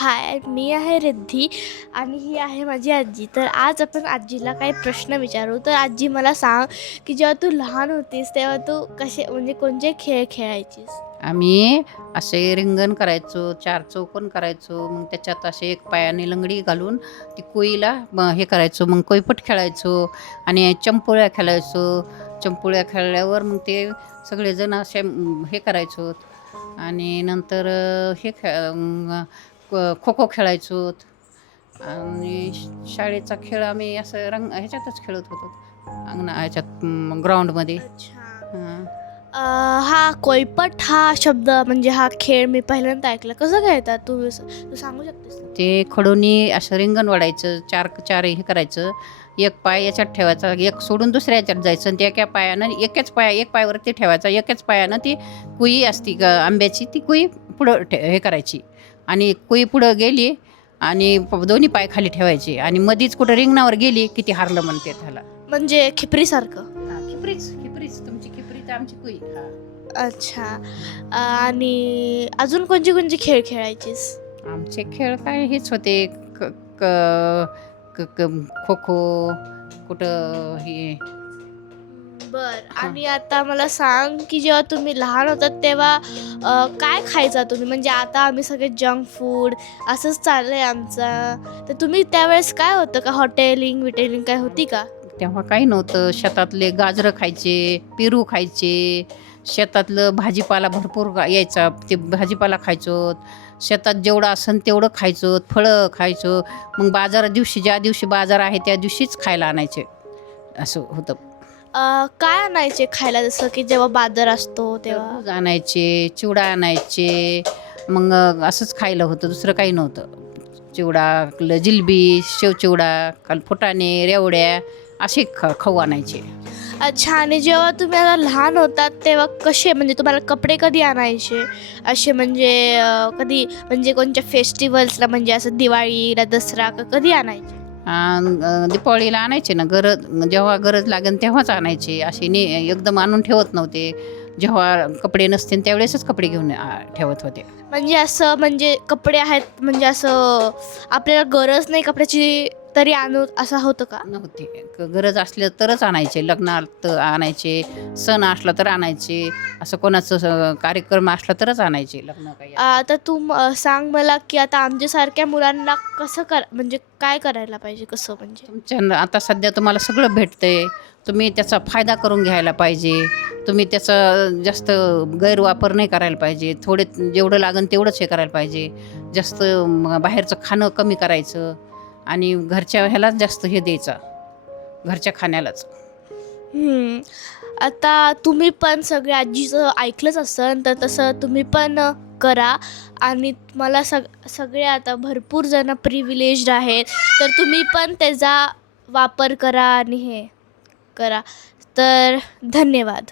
हाय, मी आहे रिद्धी आणि ही आहे माझी आजी. तर आज आपण आजीला काही प्रश्न विचारू. तर आजी मला सांग, की जेव्हा तू लहान होतीस तेव्हा तू कसे म्हणजे कोणते खेळ खेळायचीस? आम्ही असे रिंगण करायचो, चार चौकोन करायचो. मग त्याच्यात असे एक पायाने लंगडी घालून ती कोईला हे करायचो. मग कोईपट खेळायचो आणि चंपोळ्या खेळायचो. चंपोळ्या खेळल्यावर मग ते सगळेजण असे हे करायचो आणि नंतर हे खो खो खेळायचो आणि शाळेचा खेळ आम्ही असं ह्याच्यातच खेळत होतो, ह्याच्यात ग्राउंडमध्ये. अच्छा. हां. हा कोयपट हा शब्द म्हणजे हा खेळ मी पहिल्यांदा ऐकला. कसं खेळतात तू सांगू शकतेस का? ते खडूनी असं रिंगण ओढायचं, चार चार हे करायचं. एक पाय याच्यात ठेवायचा, एक सोडून दुसऱ्या याच्यात जायचं आणि त्या एका पायानं एक पायावरती ठेवायचा, एकाच पायानं ती कुई असती आंब्याची, ती कुई पुढं हे करायची आणि कुई पुढं गेली आणि दोन्ही पाय खाली ठेवायचे आणि मधीच कुठं रिंगणावर गेली की ती हारलं म्हणते त्याला. म्हणजे खिपरीसारखं. खिपरीच खिपरीच तुमची खिपरी तर आमची कुई. अच्छा. आणि अजून कोणते कोणते खेळ खेळायचीस? आमचे खेळ काय हेच होते. क क क क खो खो, कुठं हे. बरं. हां. आणि आता मला सांग, की जेव्हा तुम्ही लहान होतात तेव्हा काय खायचा तुम्ही? म्हणजे आता आम्ही सगळे जंक फूड असंच चाललंय आमचं. तर तुम्ही त्यावेळेस काय होतं का हॉटेलिंग काय होती का? तेव्हा काही नव्हतं. शेतातले गाजरं खायचे, पेरू खायचे, शेतातलं भाजीपाला भरपूर यायचा, ते भाजीपाला खायचो. शेतात जेवढं असेल तेवढं खायचो, फळं खायचो. मग ज्या दिवशी बाजार आहे त्या दिवशीच खायला आणायचे, असं होतं. काय आणायचे खायला जसं की जेव्हा बाजार असतो तेव्हा? टरबूज आणायचे, चिवडा आणायचे. मग असंच खायला होतं, दुसरं काही नव्हतं. चिवडा, जिलबी, शेवचिवडा, फुटाणे, रेवड्या असे खाऊ आणायचे. अच्छा. आणि जेव्हा तुम्ही आता लहान होतात तेव्हा कसे म्हणजे तुम्हाला कपडे कधी आणायचे? असे म्हणजे कधी म्हणजे कोणत्या फेस्टिवल्सला म्हणजे असं दिवाळीला, दसरा का कधी आणायचे? दीपावलीला आणायचे ना, जेव्हा गरज लागेल तेव्हाच आणायचे. असे एकदम आणून ठेवत नव्हते. जेव्हा कपडे नसतील त्यावेळेसच कपडे घेऊन ठेवत होते. म्हणजे असं म्हणजे कपडे आहेत म्हणजे असं आपल्याला गरज नाही कपड्याची तरी आणू असं होतं का? नव्हती. गरज असली तरच आणायचे. लग्नात आणायचे, सण असला तर आणायचे, असं कोणाचं कार्यक्रम असला तरच आणायचे. लग्न काही असलं. तर तू सांग मला की आता आमच्यासारख्या मुलांना कसं म्हणजे काय करायला पाहिजे कसं म्हणजे? आता सध्या तुम्हाला सगळं भेटतंय. तुम्ही त्याचा फायदा करून घ्यायला पाहिजे. तुम्ही त्याचा जास्त गैरवापर नाही करायला पाहिजे. जेवढं लागेल तेवढंच हे करायला पाहिजे. जास्त बाहेरचं खाणं कमी करायचं आणि घरच्या ह्यालाच जास्त हे द्यायचं, घरच्या खाण्यालाच. हं. आता तुम्ही पण सगळे आजीचं ऐकलंच असेल तर तसं तुम्ही पण करा. आणि मला सगळे आता भरपूर जण प्रिव्हिलेज्ड आहेत. तर तुम्ही पण त्याचा वापर करा आणि हे करा. तर धन्यवाद.